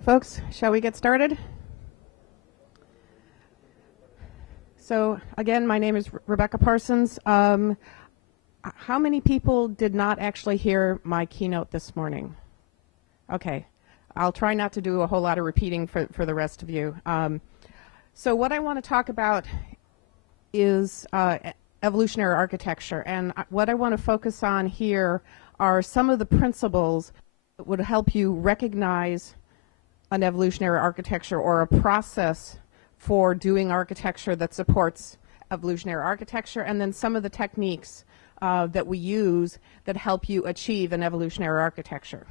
right, folks, shall we get started? So, again, my name is Rebecca Parsons. How many people did not actually hear my keynote this morning? Okay. I'll try not to do a whole lot of repeating for the rest of you. So what I want to talk about is evolutionary architecture. And what I want to focus on here are some of the principles that would help you recognize an evolutionary architecture or a process for doing architecture that supports evolutionary architecture, and then some of the techniques that we use that help you achieve an evolutionary architecture.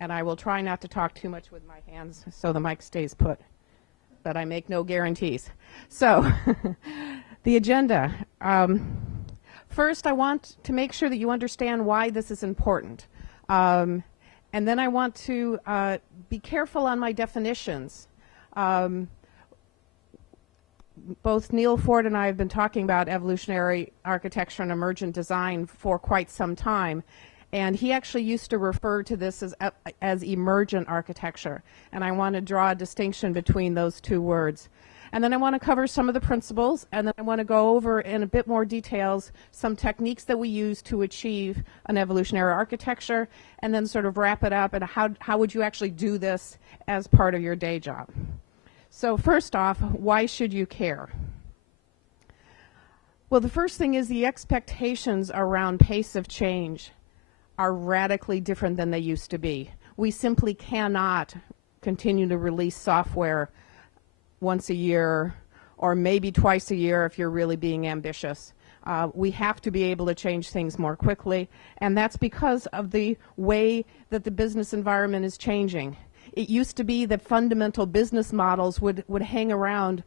And I will try not to talk too much with my hands so the mic stays put, but I make no guarantees. So, the agenda. First, I want to make sure that you understand why this is important. And then I want to be careful on my definitions. Both Neil Ford and I have been talking about evolutionary architecture and emergent design for quite some time. And he actually used to refer to this as emergent architecture. And I want to draw a distinction between those two words. And then I want to cover some of the principles, and then I want to go over in a bit more details some techniques that we use to achieve an evolutionary architecture, and then sort of wrap it up and how would you actually do this as part of your day job. So first off, why should you care? Well, the first thing is the expectations around pace of change are radically different than they used to be. We simply cannot continue to release software once a year or maybe twice a year if you're really being ambitious. We have to be able to change things more quickly, and that's because of the way that the business environment is changing. It used to be that fundamental business models would hang around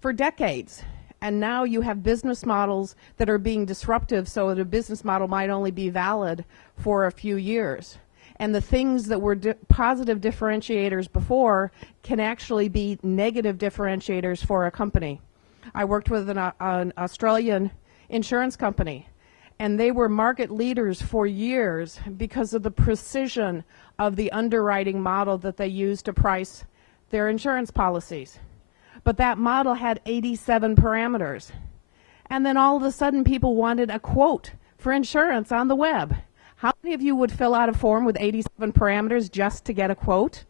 for decades. And now you have business models that are being disruptive, so that a business model might only be valid for a few years. And the things that were positive differentiators before can actually be negative differentiators for a company. I worked with an Australian insurance company, and they were market leaders for years because of the precision of the underwriting model that they used to price their insurance policies. But that model had 87 parameters. And then all of a sudden people wanted a quote for insurance on the web. How many of you would fill out a form with 87 parameters just to get a quote?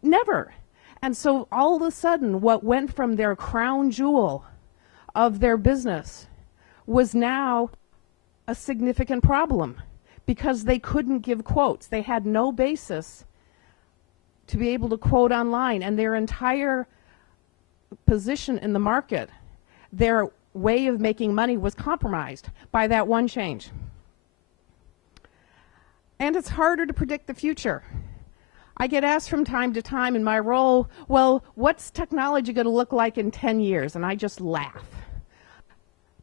Never. And so all of a sudden what went from their crown jewel of their business was now a significant problem because they couldn't give quotes. They had no basis to be able to quote online, and their entire position in the market, their way of making money was compromised by that one change. And it's harder to predict the future. I get asked from time to time in my role, well, what's technology going to look like in 10 years? And I just laugh.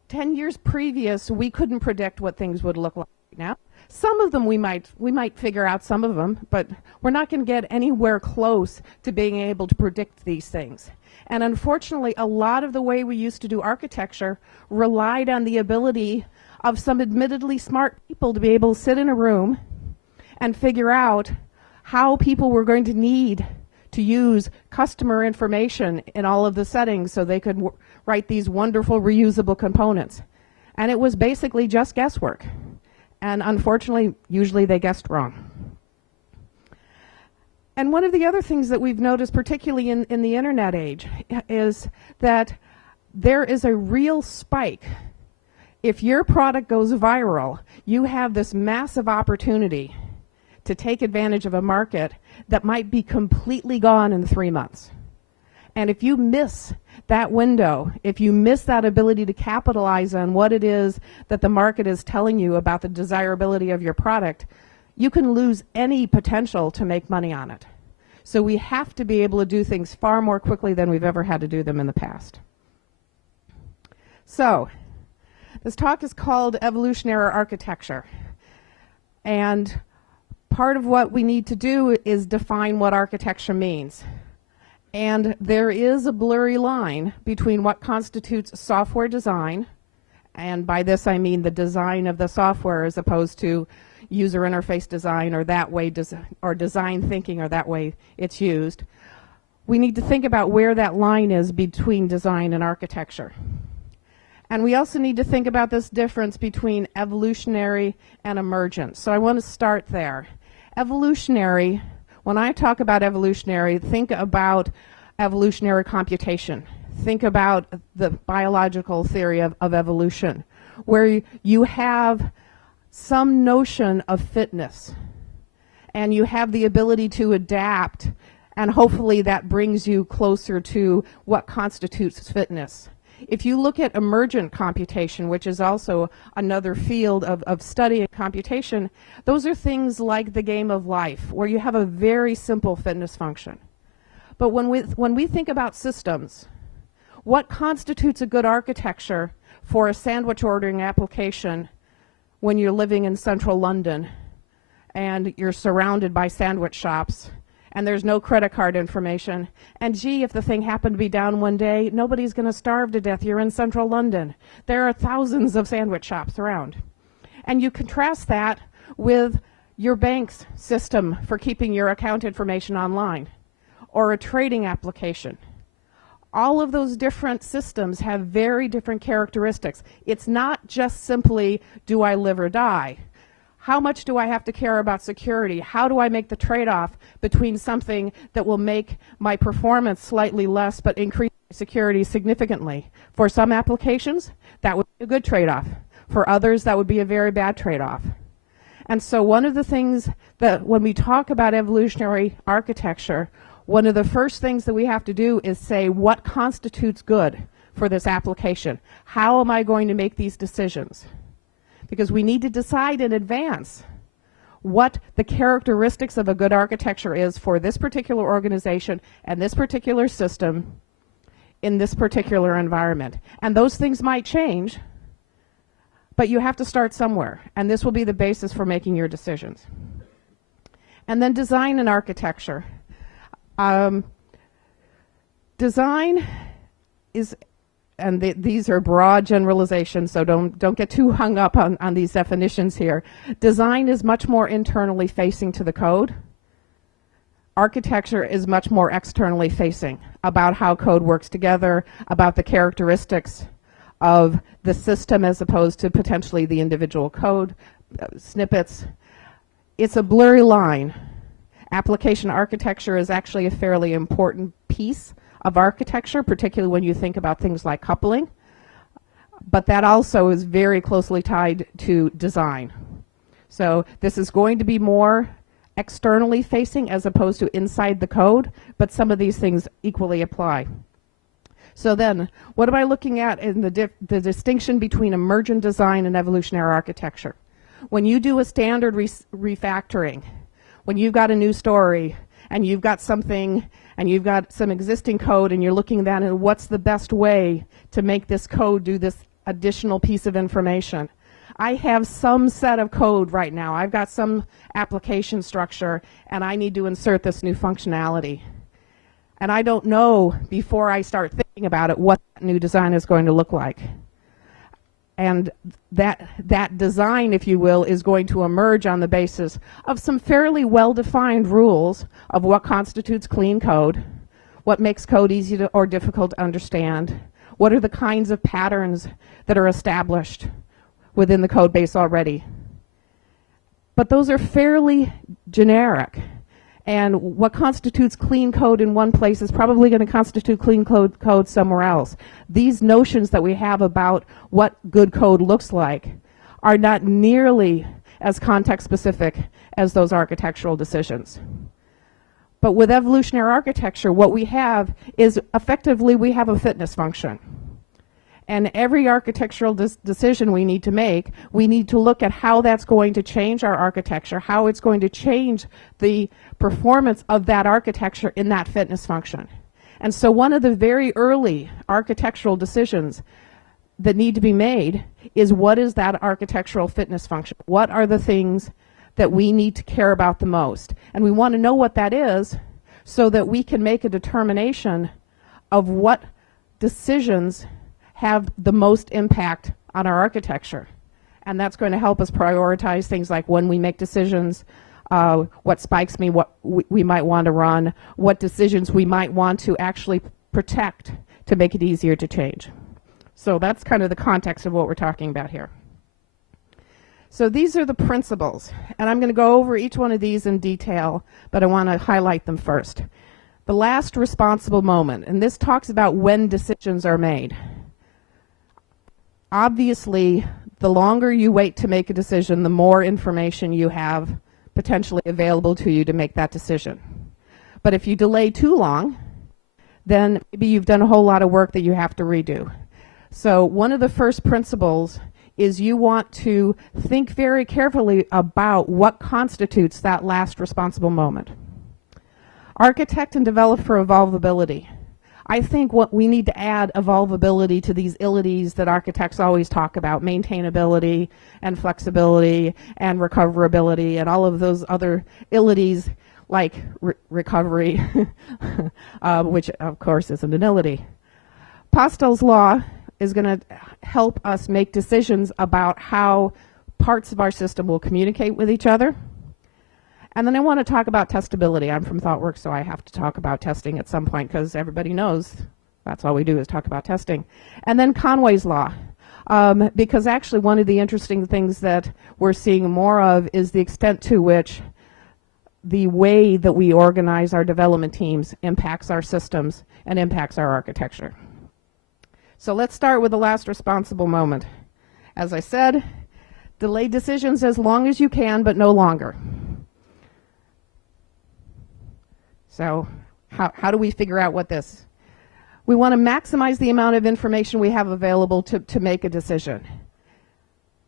10 years previous, we couldn't predict what things would look like now. Some of them we might figure out some of them, but we're not going to get anywhere close to being able to predict these things. And unfortunately, a lot of the way we used to do architecture relied on the ability of some admittedly smart people to be able to sit in a room and figure out how people were going to need to use customer information in all of the settings so they could write these wonderful reusable components. And it was basically just guesswork. And unfortunately, usually they guessed wrong. And one of the other things that we've noticed, particularly in the internet age, is that there is a real spike. If your product goes viral, you have this massive opportunity to take advantage of a market that might be completely gone in 3 months. And if you miss that window, if you miss that ability to capitalize on what it is that the market is telling you about the desirability of your product, you can lose any potential to make money on it. So we have to be able to do things far more quickly than we've ever had to do them in the past. So this talk is called Evolutionary Architecture. And part of what we need to do is define what architecture means. And there is a blurry line between what constitutes software design, and by this I mean the design of the software as opposed to, user interface design, or that way, or design thinking, or that way it's used. We need to think about where that line is between design and architecture. And we also need to think about this difference between evolutionary and emergent. So I want to start there. Evolutionary, when I talk about evolutionary, think about evolutionary computation. Think about the biological theory of evolution, where you have some notion of fitness, and you have the ability to adapt, and hopefully that brings you closer to what constitutes fitness. If you look at emergent computation, which is also another field of study and computation, those are things like the game of life, where you have a very simple fitness function. But when we think about systems, what constitutes a good architecture for a sandwich ordering application when you're living in central London and you're surrounded by sandwich shops and there's no credit card information, and gee, if the thing happened to be down one day, nobody's going to starve to death. You're in central London. There are thousands of sandwich shops around. And you contrast that with your bank's system for keeping your account information online, or a trading application. All of those different systems have very different characteristics. It's not just simply, do I live or die? How much do I have to care about security? How do I make the trade-off between something that will make my performance slightly less but increase security significantly? For some applications, that would be a good trade-off. For others, that would be a very bad trade-off. And so one of the things that when we talk about evolutionary architecture, one of the first things that we have to do is say, what constitutes good for this application? How am I going to make these decisions? Because we need to decide in advance what the characteristics of a good architecture is for this particular organization and this particular system in this particular environment. And those things might change, but you have to start somewhere, and this will be the basis for making your decisions. And then design and architecture. Design is, and these are broad generalizations, so don't get too hung up on these definitions here. Design is much more internally facing to the code. Architecture is much more externally facing, about how code works together, about the characteristics of the system as opposed to potentially the individual code snippets. It's a blurry line. Application architecture is actually a fairly important piece of architecture, particularly when you think about things like coupling. But that also is very closely tied to design. So this is going to be more externally facing as opposed to inside the code, but some of these things equally apply. So then, what am I looking at in the distinction between emergent design and evolutionary architecture? When you do a standard refactoring, when you've got a new story and you've got something and you've got some existing code and you're looking at that and what's the best way to make this code do this additional piece of information. I have some set of code right now. I've got some application structure and I need to insert this new functionality. And I don't know before I start thinking about it what that new design is going to look like. And that design, if you will, is going to emerge on the basis of some fairly well-defined rules of what constitutes clean code, what makes code easy to, or difficult to understand, what are the kinds of patterns that are established within the code base already. But those are fairly generic. And what constitutes clean code in one place is probably going to constitute clean code somewhere else. These notions that we have about what good code looks like are not nearly as context-specific as those architectural decisions. But with evolutionary architecture, what we have is effectively we have a fitness function. And every architectural decision we need to make, we need to look at how that's going to change our architecture, how it's going to change the performance of that architecture in that fitness function. And so one of the very early architectural decisions that need to be made is, what is that architectural fitness function? What are the things that we need to care about the most? And we want to know what that is so that we can make a determination of what decisions have the most impact on our architecture. And that's going to help us prioritize things like when we make decisions, what spikes me, what we might want to run, what decisions we might want to actually protect to make it easier to change. So that's kind of the context of what we're talking about here. So these are the principles, and I'm going to go over each one of these in detail, but I want to highlight them first. The last responsible moment, and this talks about when decisions are made. Obviously, the longer you wait to make a decision, the more information you have potentially available to you to make that decision. But if you delay too long, then maybe you've done a whole lot of work that you have to redo. So one of the first principles is you want to think very carefully about what constitutes that last responsible moment. Architect and develop for evolvability. I think what we need to add evolvability to these ilities that architects always talk about, maintainability and flexibility and recoverability and all of those other ilities like recovery, which of course isn't an ility. Postel's law is going to help us make decisions about how parts of our system will communicate with each other. And then I want to talk about testability. I'm from ThoughtWorks, so I have to talk about testing at some point because everybody knows that's all we do is talk about testing. And then Conway's law, because actually one of the interesting things that we're seeing more of is the extent to which the way that we organize our development teams impacts our systems and impacts our architecture. So let's start with the last responsible moment. As I said, delay decisions as long as you can, but no longer. So how do we figure out what this? We want to maximize the amount of information we have available to make a decision.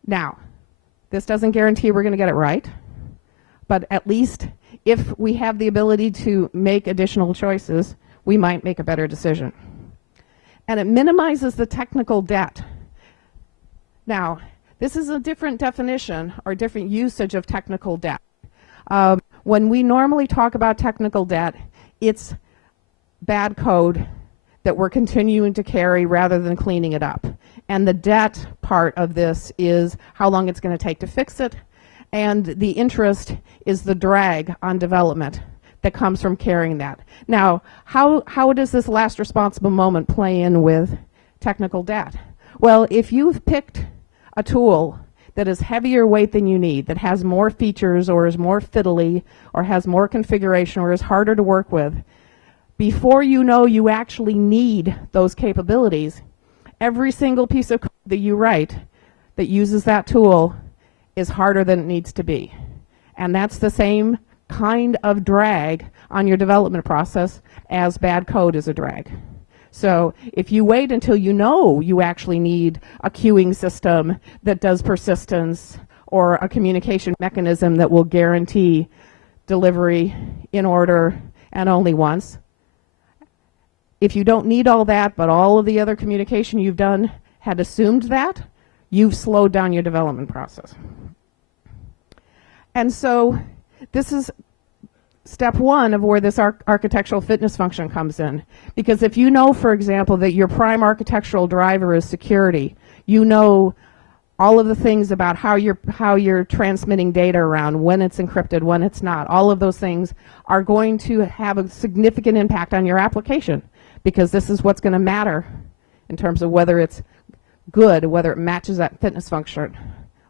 Now, this doesn't guarantee we're going to get it right, but at least if we have the ability to make additional choices, we might make a better decision. And it minimizes the technical debt. Now, this is a different definition or different usage of technical debt. When we normally talk about technical debt, it's bad code that we're continuing to carry rather than cleaning it up. And the debt part of this is how long it's going to take to fix it, and the interest is the drag on development that comes from carrying that. Now, how does this last responsible moment play in with technical debt? Well, if you've picked a tool that is heavier weight than you need, that has more features or is more fiddly or has more configuration or is harder to work with, before you know you actually need those capabilities, every single piece of code that you write that uses that tool is harder than it needs to be. And that's the same kind of drag on your development process as bad code is a drag. So if you wait until you know you actually need a queuing system that does persistence or a communication mechanism that will guarantee delivery in order and only once, if you don't need all that, but all of the other communication you've done had assumed that, you've slowed down your development process. And so this is step one of where this architectural fitness function comes in. Because if you know, for example, that your prime architectural driver is security, you know all of the things about how you're transmitting data around, when it's encrypted, when it's not. All of those things are going to have a significant impact on your application, because this is what's going to matter in terms of whether it's good, whether it matches that fitness function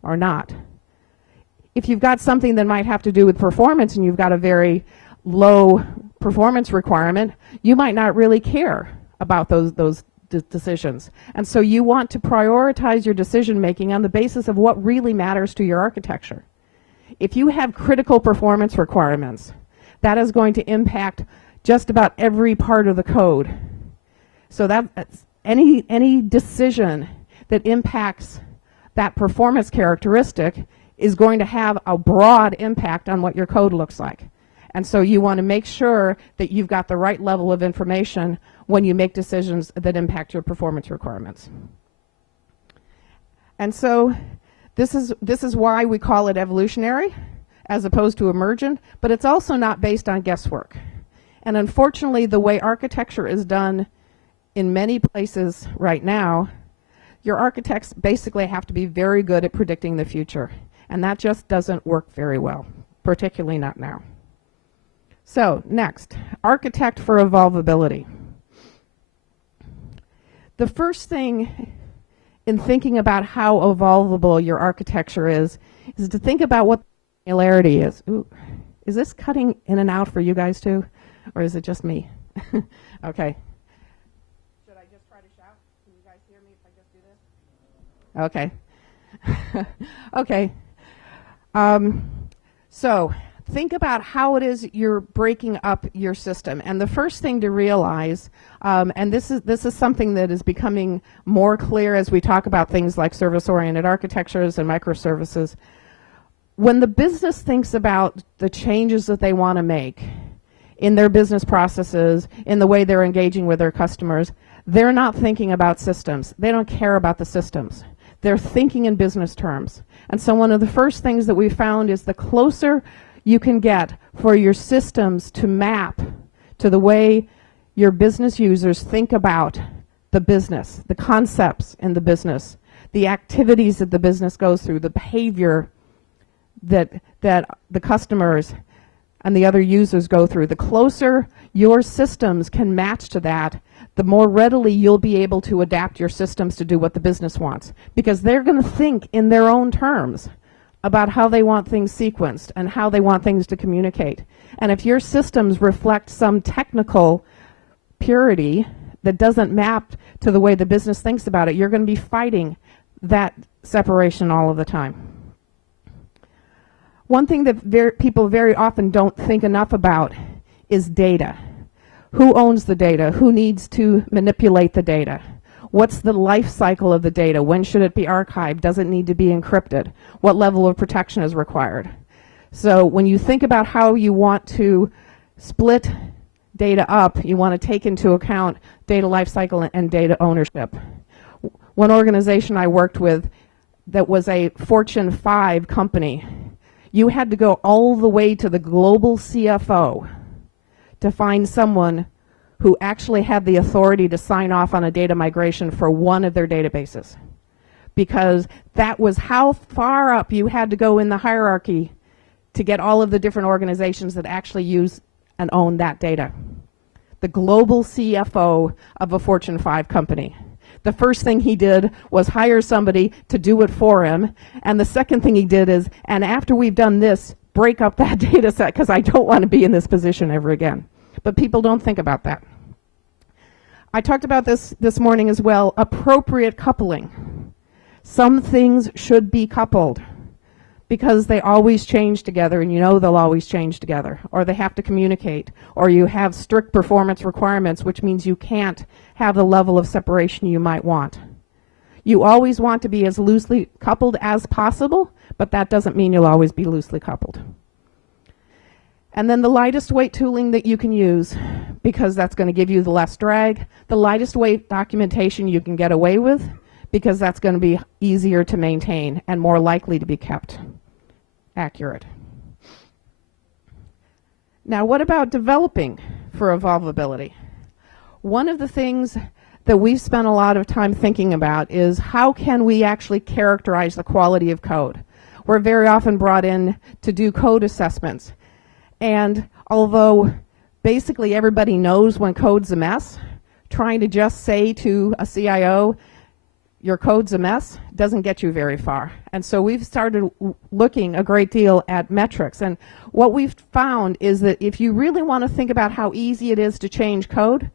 or not. If you've got something that might have to do with performance and you've got a very low performance requirement, you might not really care about those decisions. And so you want to prioritize your decision making on the basis of what really matters to your architecture. If you have critical performance requirements, that is going to impact just about every part of the code. So that's any decision that impacts that performance characteristic is going to have a broad impact on what your code looks like. And so you want to make sure that you've got the right level of information when you make decisions that impact your performance requirements. And so this is why we call it evolutionary as opposed to emergent, but it's also not based on guesswork. And unfortunately, the way architecture is done in many places right now, Your architects basically have to be very good at predicting the future, and that just doesn't work very well, particularly not now. So, next, architect for evolvability. The first thing in thinking about how evolvable your architecture is to think about what the granularity is. Ooh, is this cutting in and out for you guys too? Or is it just me? Okay. Should I just try to shout? Can you guys hear me if I just do this? Okay. Okay. So think about how it is you're breaking up your system. And the first thing to realize, and this is something that is becoming more clear as we talk about things like service-oriented architectures and microservices, when the business thinks about the changes that they want to make in their business processes, in the way they're engaging with their customers, they're not thinking about systems. They don't care about the systems. They're thinking in business terms. And so one of the first things that we found is the closer you can get for your systems to map to the way your business users think about the business, the concepts in the business, the activities that the business goes through, the behavior that the customers and the other users go through. The closer your systems can match to that, the more readily you'll be able to adapt your systems to do what the business wants, because they're going to think in their own terms about how they want things sequenced and how they want things to communicate. And if your systems reflect some technical purity that doesn't map to the way the business thinks about it, you're going to be fighting that separation all of the time. One thing that people very often don't think enough about is data. Who owns the data? Who needs to manipulate the data? What's the life cycle of the data? When should it be archived? Does it need to be encrypted? What level of protection is required? So when you think about how you want to split data up, you want to take into account data life cycle and data ownership. One organization I worked with that was a Fortune 5 company, you had to go all the way to the global CFO to find someone who actually had the authority to sign off on a data migration for one of their databases, because that was how far up you had to go in the hierarchy to get all of the different organizations that actually use and own that data. The global CFO of a Fortune 5 company. The first thing he did was hire somebody to do it for him, and the second thing he did is, and after we've done this, break up that data set, because I don't want to be in this position ever again. But people don't think about that. I talked about this morning as well, appropriate coupling. Some things should be coupled because they always change together, and you know they'll always change together, or they have to communicate, or you have strict performance requirements, which means you can't have the level of separation you might want. You always want to be as loosely coupled as possible, but that doesn't mean you'll always be loosely coupled. And then the lightest weight tooling that you can use, because that's going to give you the less drag, the lightest weight documentation you can get away with, because that's going to be easier to maintain and more likely to be kept accurate. Now, what about developing for evolvability? One of the things that we've spent a lot of time thinking about is how can we actually characterize the quality of code? We're very often brought in to do code assessments. And although basically everybody knows when code's a mess, trying to just say to a CIO, your code's a mess, doesn't get you very far. And so we've started looking a great deal at metrics. And what we've found is that if you really want to think about how easy it is to change code,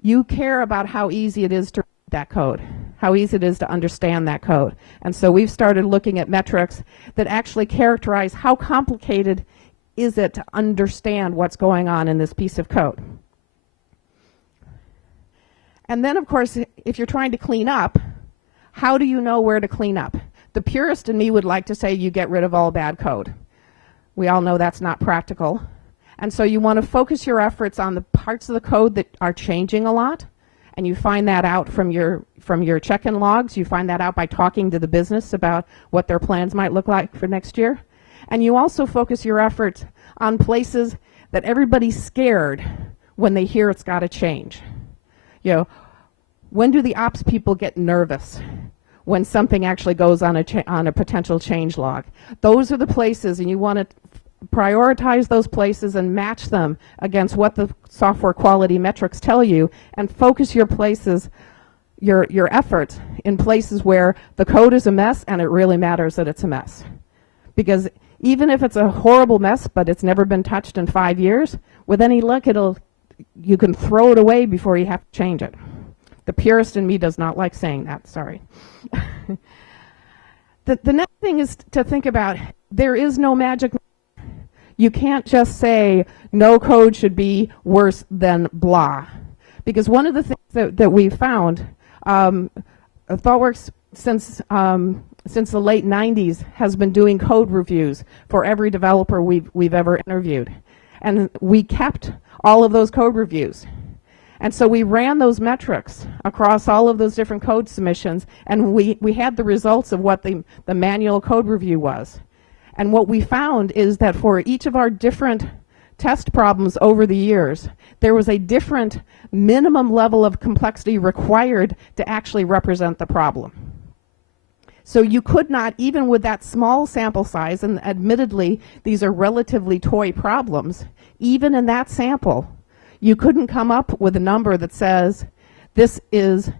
you care about how easy it is to read that code, how easy it is to understand that code. And so we've started looking at metrics that actually characterize how complicated is it to understand what's going on in this piece of code. And then, of course, if you're trying to clean up, how do you know where to clean up? The purist in me would like to say you get rid of all bad code. We all know that's not practical. And so you want to focus your efforts on the parts of the code that are changing a lot, and you find that out from your check-in logs. You find that out by talking to the business about what their plans might look like for next year. And you also focus your efforts on places that everybody's scared when they hear it's got to change. You know, When do the ops people get nervous? When something actually goes on a potential change log. Those are the places, and you want to prioritize those places and match them against what the software quality metrics tell you, and focus your places, your efforts in places where the code is a mess and it really matters that it's a mess. Because even if it's a horrible mess but it's never been touched in 5 years, with any luck you can throw it away before you have to change it. The purist in me does not like saying that, sorry. The next thing is to think about, there is no magic. You can't just say no code should be worse than blah. Because one of the things that we've found, ThoughtWorks since the late 90s has been doing code reviews for every developer we've ever interviewed. And we kept all of those code reviews. And so we ran those metrics across all of those different code submissions, and we had the results of what the manual code review was. And what we found is that for each of our different test problems over the years, there was a different minimum level of complexity required to actually represent the problem. So you could not, even with that small sample size, and admittedly these are relatively toy problems, even in that sample, you couldn't come up with a number that says this is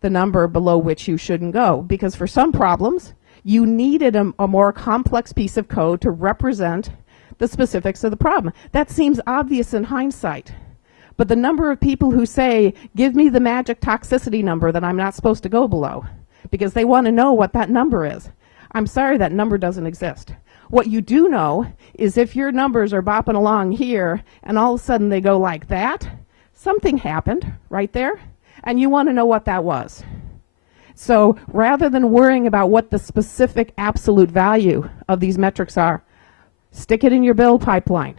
the number below which you shouldn't go. Because for some problems, you needed a more complex piece of code to represent the specifics of the problem. That seems obvious in hindsight. But the number of people who say, give me the magic toxicity number that I'm not supposed to go below, because they want to know what that number is. I'm sorry, that number doesn't exist. What you do know is if your numbers are bopping along here and all of a sudden they go like that, something happened right there, and you want to know what that was. So rather than worrying about what the specific absolute value of these metrics are, stick it in your build pipeline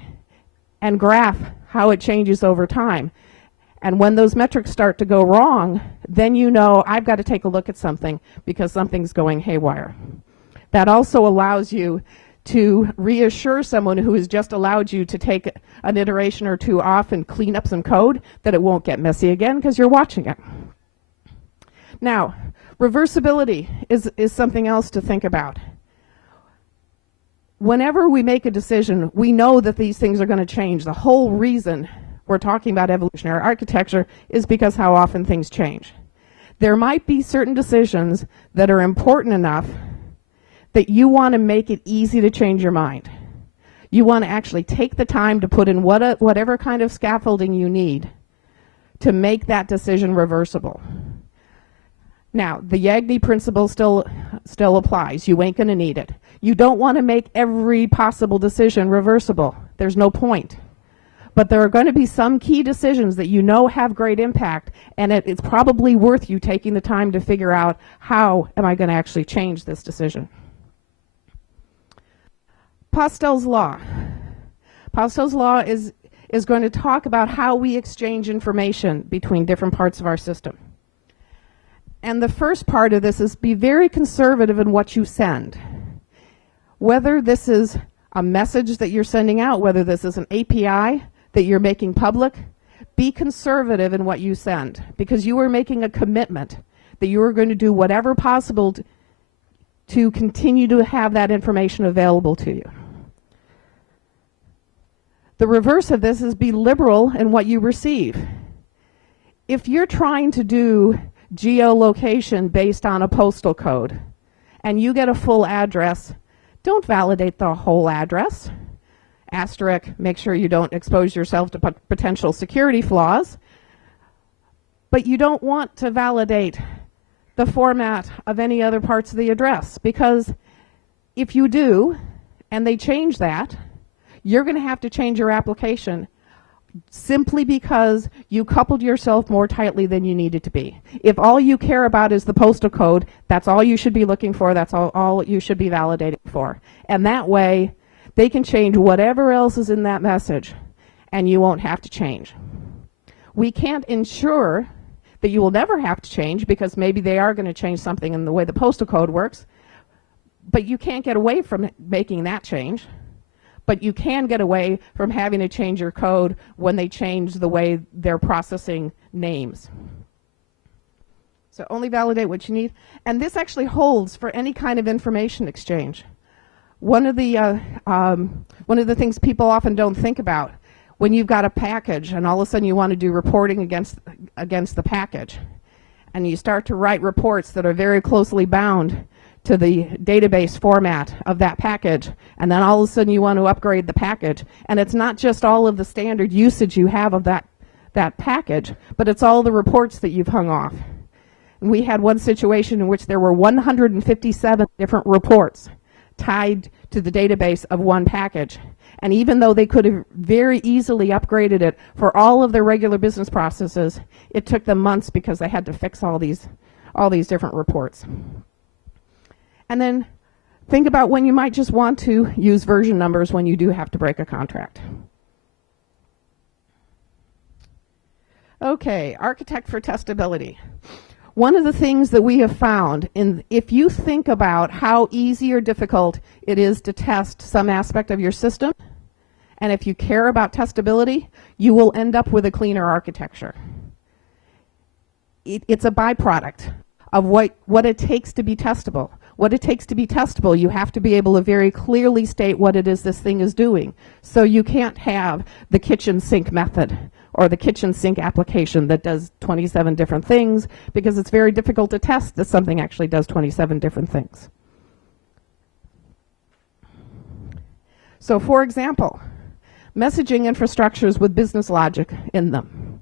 and graph how it changes over time. And when those metrics start to go wrong, then you know I've got to take a look at something because something's going haywire. That also allows you to reassure someone who has just allowed you to take an iteration or two off and clean up some code that it won't get messy again because you're watching it. Now, reversibility is something else to think about. Whenever we make a decision, we know that these things are going to change. The whole reason we're talking about evolutionary architecture is because how often things change. There might be certain decisions that are important enough that you want to make it easy to change your mind. You want to actually take the time to put in whatever kind of scaffolding you need to make that decision reversible. Now, the Yagni principle still applies. You ain't going to need it. You don't want to make every possible decision reversible. There's no point. But there are going to be some key decisions that you know have great impact, and it's probably worth you taking the time to figure out how am I going to actually change this decision. Postel's law. Postel's law is going to talk about how we exchange information between different parts of our system. And the first part of this is be very conservative in what you send. Whether this is a message that you're sending out, whether this is an API that you're making public, be conservative in what you send, because you are making a commitment that you are going to do whatever possible to continue to have that information available to you. The reverse of this is be liberal in what you receive. If you're trying to do geolocation based on a postal code and you get a full address, don't validate the whole address. Asterisk, make sure you don't expose yourself to potential security flaws. But you don't want to validate the format of any other parts of the address, because if you do and they change that, you're going to have to change your application simply because you coupled yourself more tightly than you needed to be. If all you care about is the postal code, that's all you should be looking for, that's all you should be validating for. And that way, they can change whatever else is in that message, and you won't have to change. We can't ensure that you will never have to change, because maybe they are going to change something in the way the postal code works, but you can't get away from making that change. But you can get away from having to change your code when they change the way they're processing names. So only validate what you need. And this actually holds for any kind of information exchange. One of the things people often don't think about, when you've got a package and all of a sudden you want to do reporting against the package, and you start to write reports that are very closely bound to the database format of that package, and then all of a sudden you want to upgrade the package, and it's not just all of the standard usage you have of that package, but it's all the reports that you've hung off. And we had one situation in which there were 157 different reports tied to the database of one package. And even though they could have very easily upgraded it for all of their regular business processes, it took them months because they had to fix all these different reports. And then think about when you might just want to use version numbers when you do have to break a contract. Okay, architect for testability. One of the things that we have found, if you think about how easy or difficult it is to test some aspect of your system, and if you care about testability, you will end up with a cleaner architecture. It's a byproduct of what it takes to be testable. What it takes to be testable, you have to be able to very clearly state what it is this thing is doing. So you can't have the kitchen sink method or the kitchen sink application that does 27 different things, because it's very difficult to test that something actually does 27 different things. So for example, messaging infrastructures with business logic in them.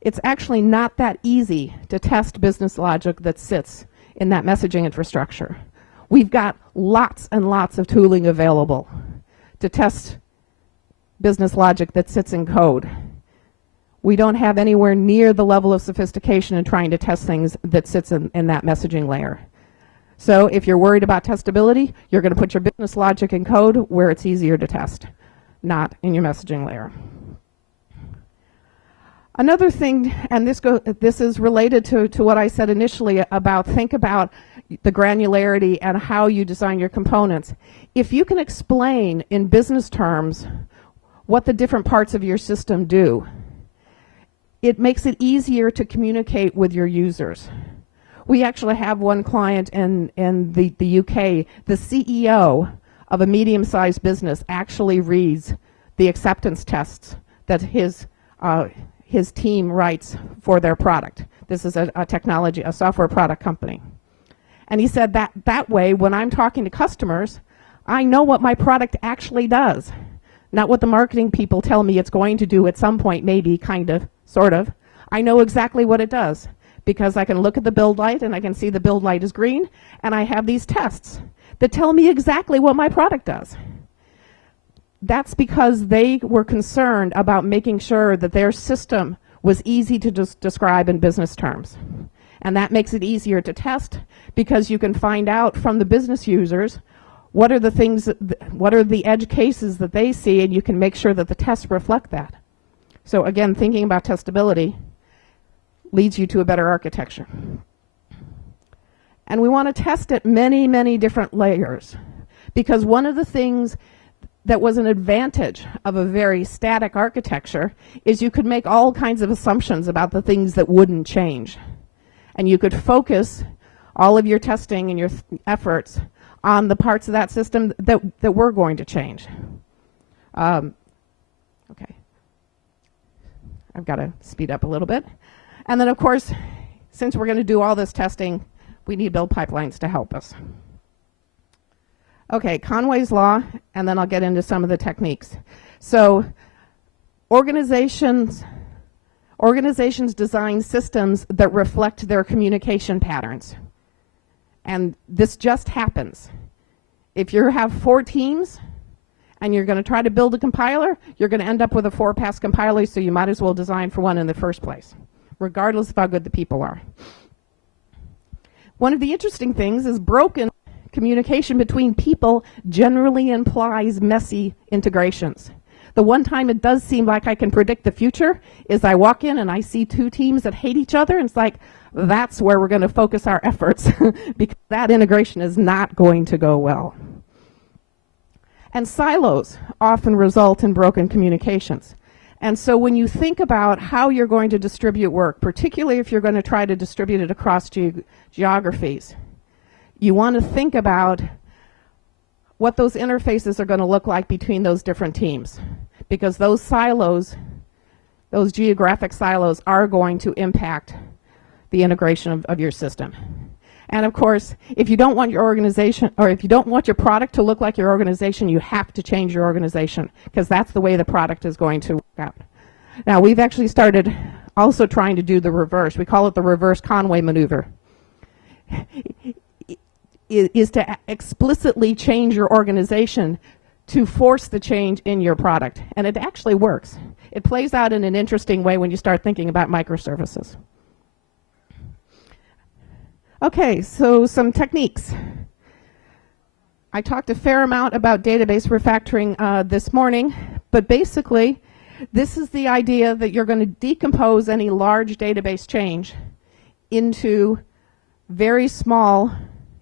It's actually not that easy to test business logic that sits in that messaging infrastructure. We've got lots and lots of tooling available to test business logic that sits in code. We don't have anywhere near the level of sophistication in trying to test things that sits in that messaging layer. So if you're worried about testability, you're going to put your business logic in code where it's easier to test, not in your messaging layer. Another thing, and this is related to what I said initially about think about the granularity and how you design your components. If you can explain in business terms what the different parts of your system do, it makes it easier to communicate with your users. We actually have one client in the UK, the CEO of a medium-sized business actually reads the acceptance tests that his team writes for their product. This is a software product company. And he said that way, when I'm talking to customers, I know what my product actually does, not what the marketing people tell me it's going to do at some point, maybe, kind of, sort of. I know exactly what it does because I can look at the build light and I can see the build light is green, and I have these tests that tell me exactly what my product does. That's because they were concerned about making sure that their system was easy to describe in business terms. And that makes it easier to test because you can find out from the business users what are the things, what are the edge cases that they see, and you can make sure that the tests reflect that. So again, thinking about testability leads you to a better architecture. And we want to test at many, many different layers, because one of the things that was an advantage of a very static architecture is you could make all kinds of assumptions about the things that wouldn't change. And you could focus all of your testing and your efforts on the parts of that system that were going to change. Okay. I've got to speed up a little bit. And then, of course, since we're going to do all this testing, we need build pipelines to help us. Okay, Conway's law, and then I'll get into some of the techniques. So organizations design systems that reflect their communication patterns. And this just happens. If you have 4 teams and you're going to try to build a compiler, you're going to end up with a 4-pass compiler, so you might as well design for one in the first place, regardless of how good the people are. One of the interesting things is broken communication between people generally implies messy integrations. The one time it does seem like I can predict the future is I walk in and I see 2 teams that hate each other, and it's like, that's where we're going to focus our efforts because that integration is not going to go well. And silos often result in broken communications. And so when you think about how you're going to distribute work, particularly if you're going to try to distribute it across geographies, you want to think about what those interfaces are going to look like between those different teams. Because those silos, those geographic silos, are going to impact the integration of your system. And of course, if you don't want your organization, or if you don't want your product to look like your organization, you have to change your organization, because that's the way the product is going to work out. Now, we've actually started also trying to do the reverse. We call it the reverse Conway maneuver. Is to explicitly change your organization to force the change in your product. And it actually works. It plays out in an interesting way when you start thinking about microservices. Okay, so some techniques. I talked a fair amount about database refactoring this morning, but basically, this is the idea that you're going to decompose any large database change into very small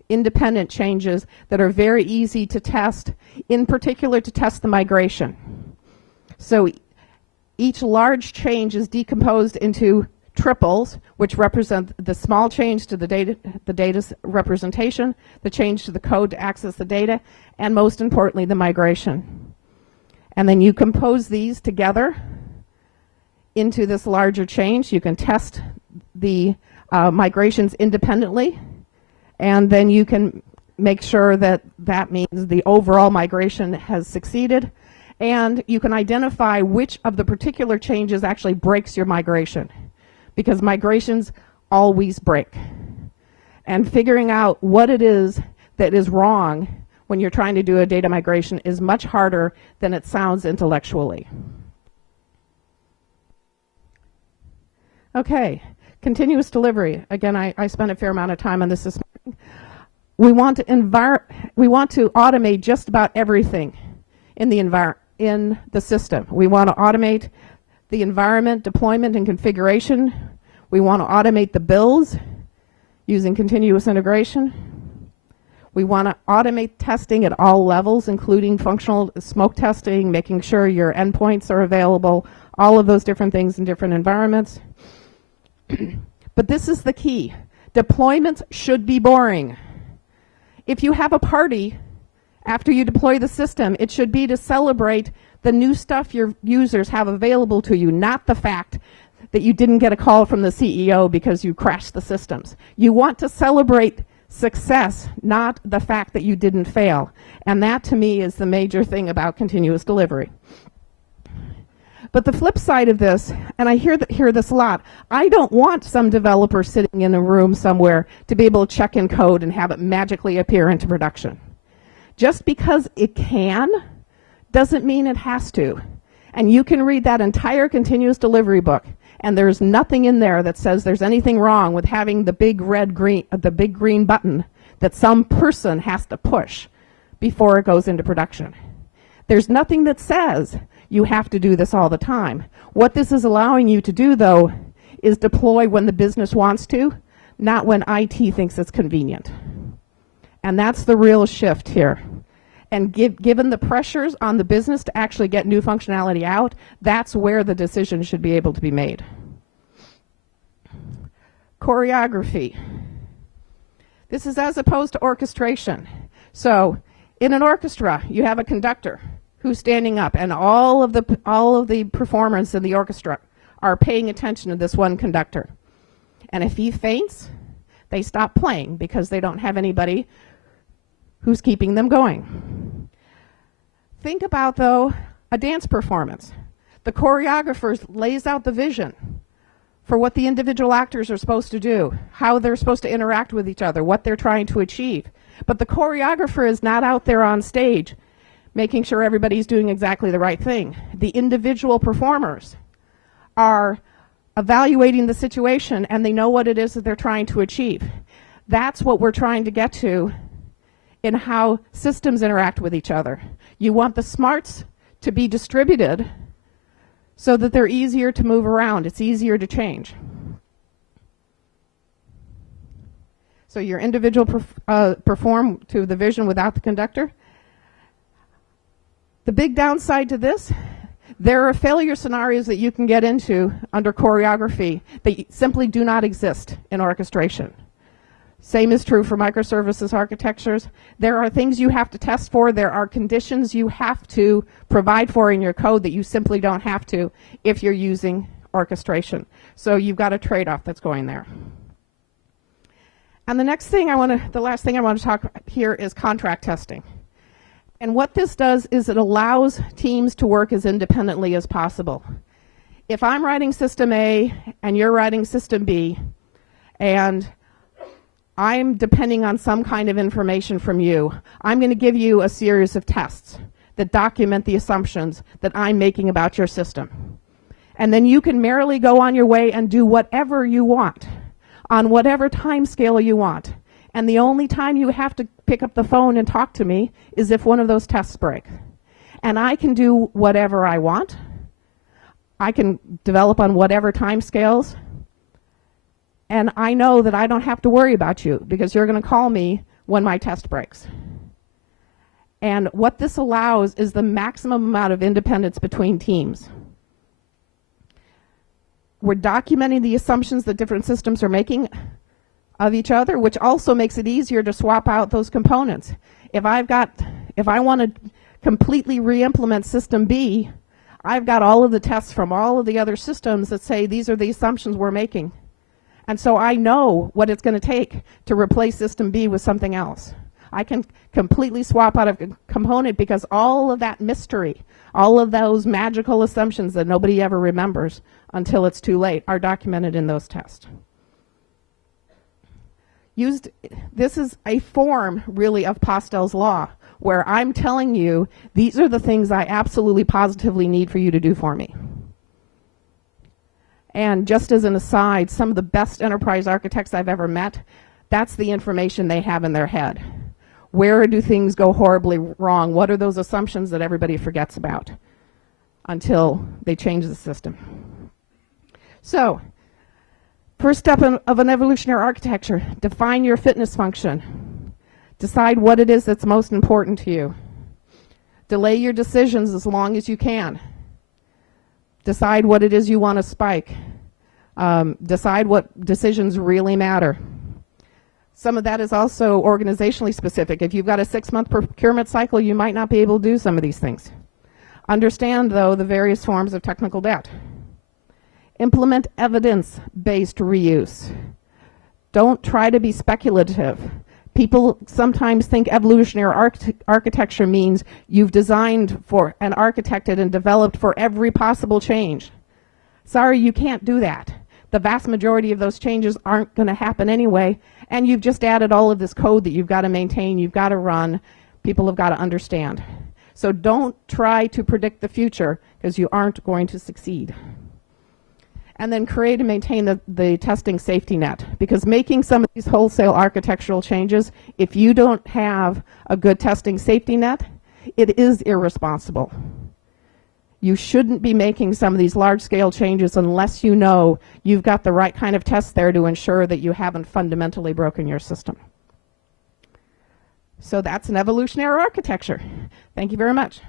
independent changes that are very easy to test, in particular to test the migration. So each large change is decomposed into triples, which represent the small change to the data's representation, the change to the code to access the data, and most importantly, the migration. And then you compose these together into this larger change. You can test the migrations independently, and then you can make sure that that means the overall migration has succeeded, and you can identify which of the particular changes actually breaks your migration, because migrations always break. And figuring out what it is that is wrong when you're trying to do a data migration is much harder than it sounds intellectually. Okay, continuous delivery. Again, I spent a fair amount of time on this morning. We want to automate just about everything in the system. We want to automate the environment, deployment, and configuration. We want to automate the builds using continuous integration. We want to automate testing at all levels, including functional smoke testing, making sure your endpoints are available, all of those different things in different environments. But this is the key. Deployments should be boring. If you have a party after you deploy the system, it should be to celebrate the new stuff your users have available to you, not the fact that you didn't get a call from the CEO because you crashed the systems. You want to celebrate success, not the fact that you didn't fail. And that, to me, is the major thing about continuous delivery. But the flip side of this, and I hear this a lot, I don't want some developer sitting in a room somewhere to be able to check in code and have it magically appear into production. Just because it can doesn't mean it has to. And you can read that entire continuous delivery book, and there's nothing in there that says there's anything wrong with having the big green button that some person has to push before it goes into production. There's nothing that says you have to do this all the time. What this is allowing you to do, though, is deploy when the business wants to, not when IT thinks it's convenient. And that's the real shift here. And given the pressures on the business to actually get new functionality out, that's where the decision should be able to be made. Choreography. This is as opposed to orchestration. So in an orchestra, you have a conductor who's standing up, and all of the performers in the orchestra are paying attention to this one conductor. And if he faints, they stop playing because they don't have anybody who's keeping them going. Think about, though, a dance performance. The choreographer lays out the vision for what the individual actors are supposed to do, how they're supposed to interact with each other, what they're trying to achieve. But the choreographer is not out there on stage making sure everybody's doing exactly the right thing. The individual performers are evaluating the situation, and they know what it is that they're trying to achieve. That's what we're trying to get to in how systems interact with each other. You want the smarts to be distributed so that they're easier to move around. It's easier to change. So your individual perform to the vision without the conductor. The big downside to this, There are failure scenarios that you can get into under choreography that simply do not exist in orchestration. Same is true for microservices architectures. There are things you have to test for. There are conditions you have to provide for in your code that you simply don't have to if you're using orchestration. So you've got a trade-off that's going there. And the last thing I want to talk here is contract testing. And what this does is it allows teams to work as independently as possible. If I'm writing system A and you're writing system B, and I'm depending on some kind of information from you, I'm going to give you a series of tests that document the assumptions that I'm making about your system. And then you can merrily go on your way and do whatever you want on whatever time scale you want. And the only time you have to pick up the phone and talk to me is if one of those tests break. And I can do whatever I want. I can develop on whatever time scales. And I know that I don't have to worry about you because you're going to call me when my test breaks. And what this allows is the maximum amount of independence between teams. We're documenting the assumptions that different systems are making of each other, which also makes it easier to swap out those components. If I want to completely re-implement system B, I've got all of the tests from all of the other systems that say these are the assumptions we're making. And so I know what it's going to take to replace system B with something else. I can completely swap out a component because all of that mystery, all of those magical assumptions that nobody ever remembers until it's too late, are documented in those tests. This is a form, really, of Postel's law, where I'm telling you these are the things I absolutely positively need for you to do for me. And just as an aside, some of the best enterprise architects I've ever met, that's the information they have in their head. Where do things go horribly wrong? What are those assumptions that everybody forgets about until they change the system? So, first step of an evolutionary architecture, define your fitness function. Decide what it is that's most important to you. Delay your decisions as long as you can. Decide what it is you want to spike. Decide what decisions really matter. Some of that is also organizationally specific. If you've got a 6-month procurement cycle, you might not be able to do some of these things. Understand, though, the various forms of technical debt. Implement evidence-based reuse. Don't try to be speculative. People sometimes think evolutionary architecture means you've designed for and architected and developed for every possible change. Sorry, you can't do that. The vast majority of those changes aren't going to happen anyway, and you've just added all of this code that you've got to maintain, you've got to run, people have got to understand. So don't try to predict the future because you aren't going to succeed. And then create and maintain the testing safety net, because making some of these wholesale architectural changes, if you don't have a good testing safety net, it is irresponsible. You shouldn't be making some of these large-scale changes unless you know you've got the right kind of tests there to ensure that you haven't fundamentally broken your system. So that's an evolutionary architecture. Thank you very much.